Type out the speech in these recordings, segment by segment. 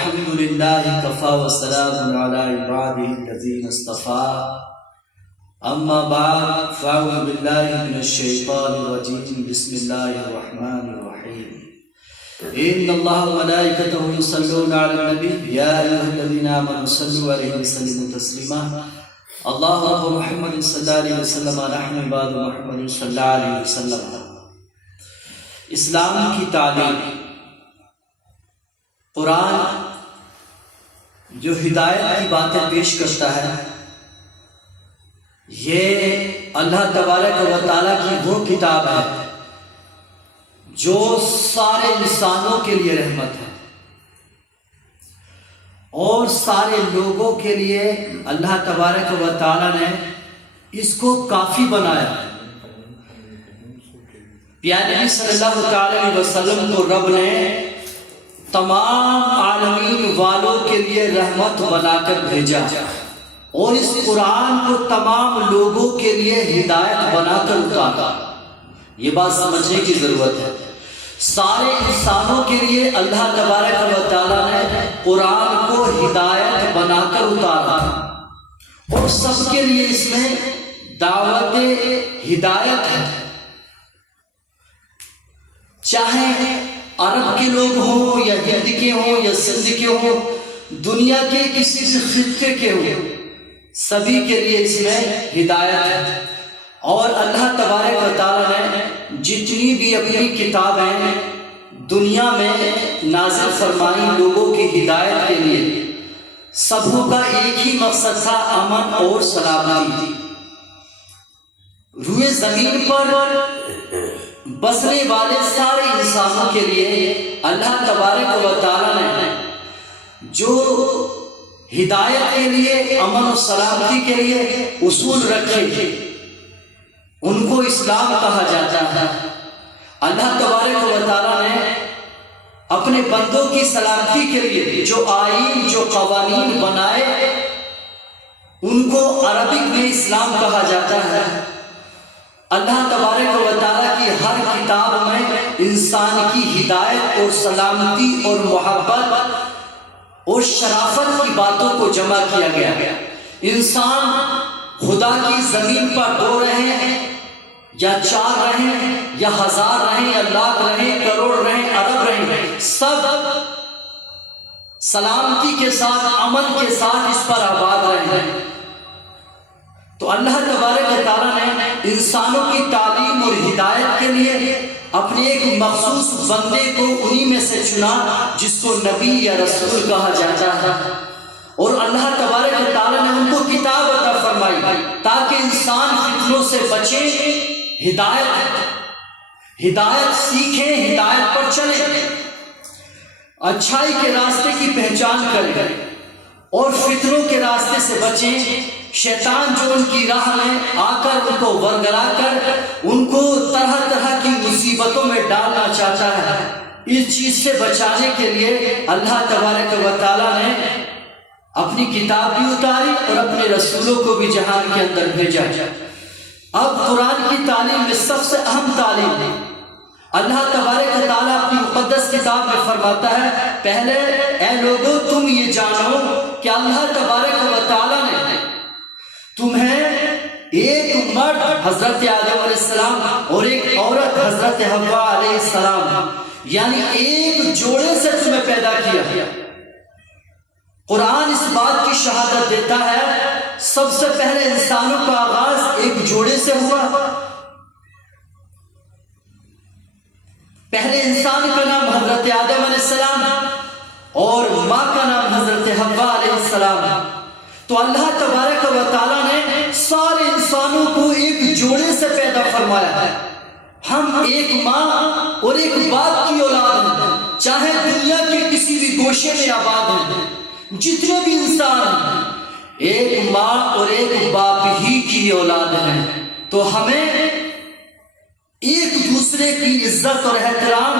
الحمد لله كفى وسلام على عباده الذين اصطفى اما بعد فاعوذ بالله من الشيطان الرجيم بسم الله الرحمن الرحيم ان الله وملائكته يصلون على النبي يا ايها الذين امنوا صلوا عليه وسلموا تسليما اللہ رب محمد صلی اللہ علیہ وسلم نحن عباد محمد صلی اللہ علیہ وسلم۔ اسلام کی تعلیم، قرآن جو ہدایت کی باتیں پیش کرتا ہے، یہ اللہ تبارک و تعالیٰ کی وہ کتاب ہے جو سارے انسانوں کے لیے رحمت ہے اور سارے لوگوں کے لیے اللہ تبارک و تعالیٰ نے اس کو کافی بنایا۔ پیارے نبی صلی اللہ علیہ وسلم کو رب نے تمام عالمین والوں کے لیے رحمت بنا کر بھیجا اور اس قرآن کو تمام لوگوں کے لیے ہدایت بنا کر اتارا۔ یہ بات سمجھنے کی ضرورت ہے، سارے انسانوں کے لیے اللہ تبارک و تعالیٰ نے قرآن کو ہدایت بنا کر اتارا اور سب کے لیے اس میں دعوت ہدایت ہے، چاہے عرب کے لوگ ہوں یا ہند کے ہوں یا سندھ کے ہوں، دنیا کے کسی بھی خطے کے ہوں، سبھی کے لیے اس میں ہدایت ہے۔ اور اللہ تبارک و تعالیٰ نے جتنی بھی اپنی کتابیں دنیا میں نازل فرمائی لوگوں کی ہدایت کے لیے، سبوں کا ایک ہی مقصد تھا، امن اور سلامتی۔ روئے زمین پر بسنے والے سارے انسانوں کے لیے اللہ تبارک و تعالیٰ نے جو ہدایت کے لیے، امن و سلامتی کے لیے اصول رکھے، ان کو اسلام کہا جاتا ہے۔ اللہ تبارک و تعالیٰ نے اپنے بندوں کی سلامتی کے لیے جو آئین، جو قوانین بنائے، ان کو عربک میں اسلام کہا جاتا ہے۔ اللہ تبارک و تعالیٰ کی ہر کتاب میں انسان کی ہدایت اور سلامتی اور محبت اور شرافت کی باتوں کو جمع کیا گیا۔ انسان خدا کی زمین پر 2 رہیں یا 4 رہیں یا 1000 رہیں یا لاکھ رہیں، کروڑ رہیں، ارب رہیں، سب سلامتی کے ساتھ، امن کے ساتھ اس پر آباد رہیں۔ تو اللہ تبارک و تعالیٰ نے انسانوں کی تعلیم اور ہدایت کے لیے اپنے ایک مخصوص بندے کو انہی میں سے چنا جس کو نبی یا رسول کہا جاتا ہے، اور اللہ تبارک و تعالیٰ نے ان کو کتاب عطا فرمائی تاکہ انسان فتنوں سے بچے، ہدایت سیکھیں، ہدایت پر چلیں، اچھائی کے راستے کی پہچان کریں اور فتنوں کے راستے سے بچیں۔ شیطان جو ان کی راہ میں آ کر ان کو ورگلا کر ان کو طرح طرح کی مصیبتوں میں ڈالنا چاہتا ہے، اس چیز سے بچانے کے لیے اللہ تبارک و تعالیٰ نے اپنی کتاب بھی اتاری اور اپنے رسولوں کو بھی جہان کے اندر بھیجا۔ اب قرآن کی تعلیم میں سب سے اہم تعلیم اللہ تبارک و تعالیٰ اپنی مقدس کتاب میں فرماتا ہے، پہلے اے لوگوں تم یہ جانو کہ اللہ تبارک و تعالیٰ نے تمہیں ایک مرد حضرت آدم علیہ السلام اور ایک عورت حضرت حوا علیہ السلام، یعنی ایک جوڑے سے تمہیں پیدا کیا۔ قرآن اس بات کی شہادت دیتا ہے سب سے پہلے انسانوں کا آغاز ایک جوڑے سے ہوا۔ پہلے انسان کا نام حضرت آدم علیہ السلام اور ماں کا نام حضرت حوا علیہ السلام۔ تو اللہ تبارک و تعالیٰ نے سارے انسانوں کو ایک جوڑے سے پیدا فرمایا ہے۔ ہم ایک ماں اور ایک باپ کی اولاد ہیں، چاہے دنیا کے کسی بھی گوشے میں آباد ہیں، جتنے بھی انسان ہیں ایک ماں اور ایک باپ ہی کی اولاد ہیں۔ تو ہمیں ایک دوسرے کی عزت اور احترام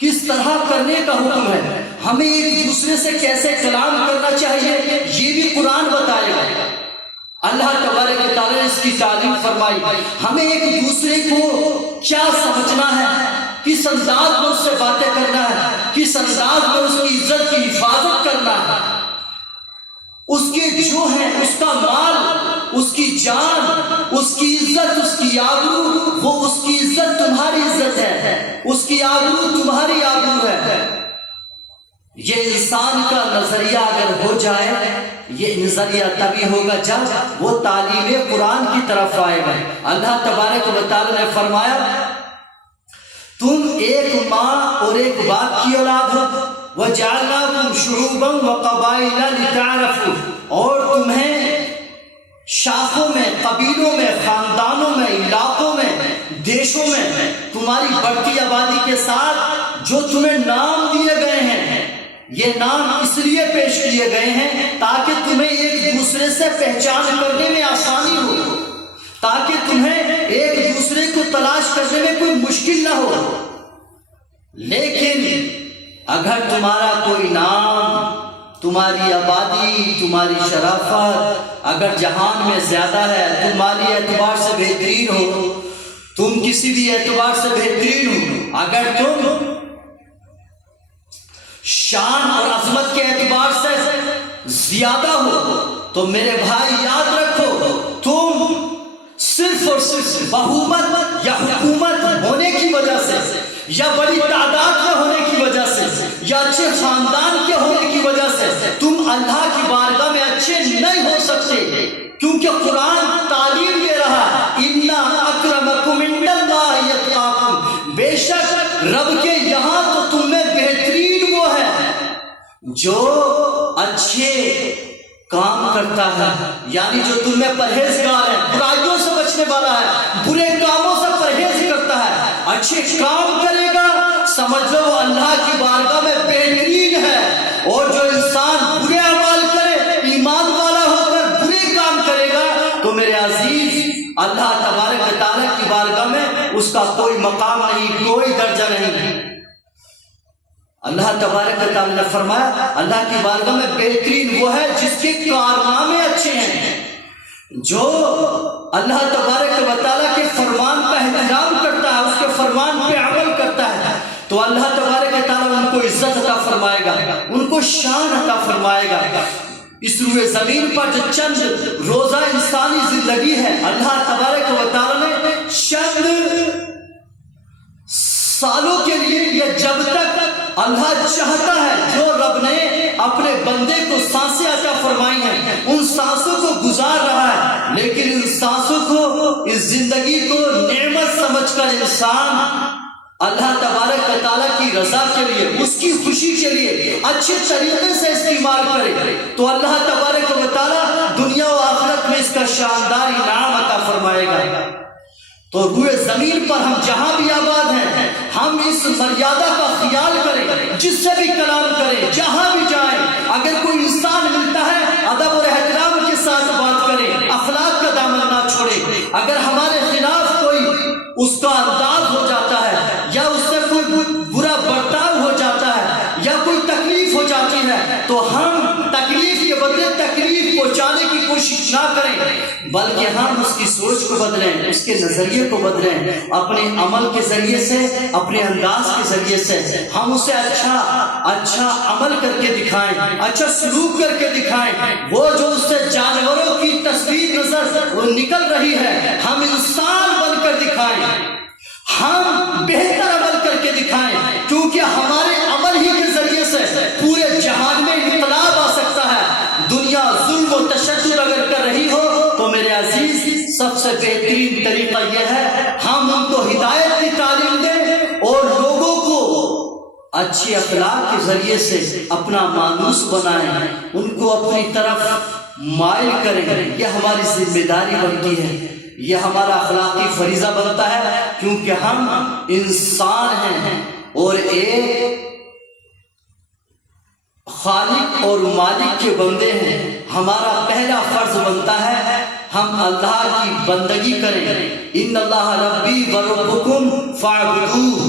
کس طرح کرنے کا حکم ہے، ہمیں ایک دوسرے سے کیسے کلام کرنا چاہیے، یہ بھی قرآن بتائے گا۔ اللہ تبارک و تعالیٰ نے اس کی تعلیم فرمائی، ہمیں ایک دوسرے کو کیا سمجھنا ہے، کس انداز میں اس سے باتیں کرنا ہے، کس انداز میں اس کی عزت کی حفاظت کرنا ہے. اس کے جو ہے، اس کا مال، اس کی جان، اس کی عزت، اس کی آبرو، وہ اس کی عزت تمہاری عزت ہے، اس کی آبرو تمہاری آبرو ہے. یہ انسان کا نظریہ اگر ہو جائے، یہ نظریہ تبھی ہوگا جب وہ تعلیم قرآن کی طرف آئے گا. اللہ تبارک و تعالی نے فرمایا تم ایک ماں اور ایک باپ کی اولاد ہو، وَجَعَلْنَاكُمْ شُعُوبًا وَقَبَائِلَ لِتَعَارَفُوا، اور تمہیں شاخوں میں، قبیلوں میں، خاندانوں میں، علاقوں میں، دیشوں میں تمہاری بڑھتی آبادی کے ساتھ جو تمہیں نام دیے گئے ہیں، یہ نام اس لیے پیش کیے گئے ہیں تاکہ تمہیں ایک دوسرے سے پہچان کرنے میں آسانی ہو، تاکہ تمہیں ایک دوسرے کو تلاش کرنے میں کوئی مشکل نہ ہو. لیکن اگر تمہارا کوئی نام، تمہاری آبادی، تمہاری شرافت اگر جہان میں زیادہ ہے، تم مالی اعتبار سے بہترین ہو، تم کسی بھی اعتبار سے بہترین ہو، اگر تم شان اور عظمت کے اعتبار سے زیادہ ہو، تو میرے بھائی یاد رکھو تم صرف اور صرف بہومت یا حکومت ہونے کی وجہ سے، یا بڑی تعداد میں ہونے کی وجہ سے، یا اچھے خاندان کے ہونے کی وجہ سے تم اللہ کی بارگاہ میں اچھے نہیں ہو سکتے. کیونکہ قرآن تعلیم دے رہا اِنَّ أَكْرَمَكُمْ عِندَ اللَّهِ أَتْقَاكُمْ، بے شک رب کے یہاں تو تم میں بہترین وہ ہے جو اچھے کام کرتا ہے، یعنی جو تم میں پرہیزگار ہے، برائیوں سے بچنے والا ہے، برے کاموں سے پرہیز کرتا ہے. اچھے کام کرے گا سمجھ لو وہ اللہ کی بارگاہ میں بہترین ہے. اور جو انسان برے اعمال کرے، ایمان والا ہو کر برے کام کرے گا، تو میرے عزیز اللہ تبارک و تعالیٰ کی بارگاہ میں اس کا کوئی مقام نہیں، کوئی درجہ نہیں. اللہ تبارک و تعالیٰ نے فرمایا اللہ کی بارگاہ میں بہترین وہ ہے جس کے کارنامے اچھے ہیں، جو اللہ تبارک و تعالیٰ کے فرمان کا احترام کرتا ہے، اس کے فرمان پہ عمل کرتا ہے، تو اللہ تبارک و تعالیٰ ان کو عزت عطا فرمائے گا، ان کو شان عطا فرمائے گا. اس روئے زمین پر جو چند روزہ انسانی زندگی ہے، اللہ تبارک و تعالیٰ نے چند سالوں کے لیے، یہ جب تک اللہ چاہتا ہے، جو رب نے اپنے بندے کو سانسیں عطا فرمائی ہیں ان سانسوں کو گزار رہا ہے. لیکن ان سانسوں کو، اس زندگی کو نعمت سمجھ کر انسان اللہ تبارک و تعالیٰ کی رضا کے لیے، اس کی خوشی کے لیے اچھے طریقے سے استعمال کرے، تو اللہ تبارک و تعالیٰ دنیا و آخرت میں اس کا شاندار انعام عطا فرمائے گا. تو روئے زمین پر ہم جہاں بھی آباد ہیں، ہم اس مریادہ کا خیال کریں، جس سے بھی کلام کریں، جہاں بھی جائیں، اگر کوئی انسان ملتا ہے ادب اور احترام کے ساتھ بات کریں، اخلاق کا دامن نہ چھوڑیں. اگر ہمارے خلاف کوئی اس کا انداز ہو جاتا ہے، یا اس سے کوئی برا برتاؤ ہو جاتا ہے، یا کوئی تکلیف ہو جاتی ہے، تو ہم تکلیف کے بدلے تکلیف پہنچانے کی کوشش نہ کریں، بلکہ ہم اس کی سوچ کو بدلیں، اس کے نظریے کو بدلیں، اپنے عمل کے ذریعے سے، اپنے انداز کے ذریعے سے ہم اسے اچھا عمل کر کے دکھائیں، اچھا سلوک کر کے دکھائیں. وہ جو اس سے جانوروں کی تصویر نظر نکل رہی ہے، ہم انسان بن کر دکھائیں، ہم بہتر عمل کر کے دکھائیں، کیونکہ ہمارے عمل ہی کے ذریعے سے پورے جہان میں انقلاب آ سکتا ہے. دنیا ظلم و تشدد اگر کر رہی ہو تو میرے عزیز سب سے بہترین طریقہ یہ ہے ہم ان کو ہدایت کی تعلیم دیں اور لوگوں کو اچھی اخلاق کے ذریعے سے اپنا مانوس بنائیں، ان کو اپنی طرف مائل کریں. یہ ہماری ذمہ داری بنتی ہے، یہ ہمارا اخلاقی فریضہ بنتا ہے، کیونکہ ہم انسان ہیں اور ایک خالق اور مالک کے بندے ہیں. ہمارا پہلا فرض بنتا ہے ہم اللہ کی بندگی کریں. ان اللہ ربی و ربکم فاعبدوہ.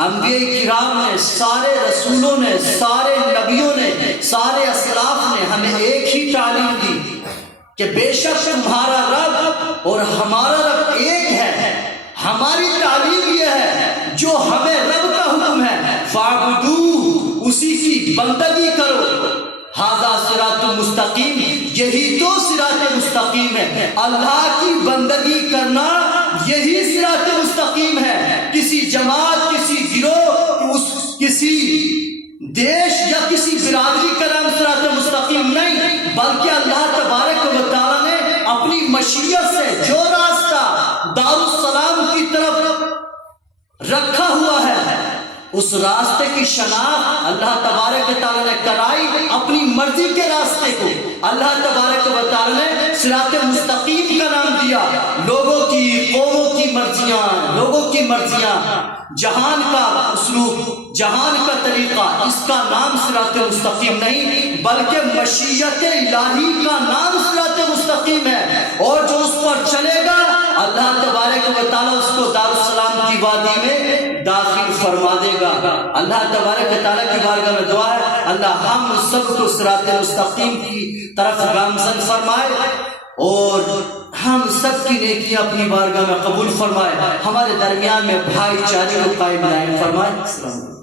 انبیاء کرام نے، سارے رسولوں نے، سارے نبیوں نے، سارے اسلاف نے ہمیں ایک ہی تعلیم دی کہ بے شک تمہارا رب اور ہمارا رب ایک ہے. ہماری تعلیم یہ ہے جو ہمیں رب بندگی کرو. ھذا صراط مستقیم، یہی تو صراط مستقیم ہے. اللہ کی بندگی کرنا یہی صراط مستقیم ہے. کسی جماعت، کسی گروہ، کسی دیش یا کسی برادری کا نام صراط مستقیم نہیں، بلکہ اللہ تبارک و تعالیٰ نے اپنی مشیت سے جو راستہ دارالسلام کی طرف رکھا ہوا ہے، اس راستے کی شناخت اللہ تبارک و تعالیٰ نے کرائی. اپنی مرضی کے راستے کو اللہ تبارک و تعالیٰ نے صراط مستقیم کا نام دیا. لوگوں کی، قوموں کی مرضیاں، لوگوں کی مرضیاں، جہان کا اسلوب، جہان کا طریقہ، اس کا نام صراط مستقیم نہیں، بلکہ مشیت الہی کا نام صراط مستقیم ہے. اور جو اس پر چلے گا اللہ تبارک و تعالیٰ اس کو دارالسلام کی وادی میں داخل فرما دے گا. اللہ تبارک و تعالیٰ کی بارگاہ میں دعا ہے اللہ ہم سب کو صراط مستقیم کی طرف گامزن فرمائے اور ہم سب کی نیکیاں اپنی بارگاہ میں قبول فرمائے. ہمارے درمیان میں بھائی چارے کو قائم دائم فرمائے. السلام علیکم.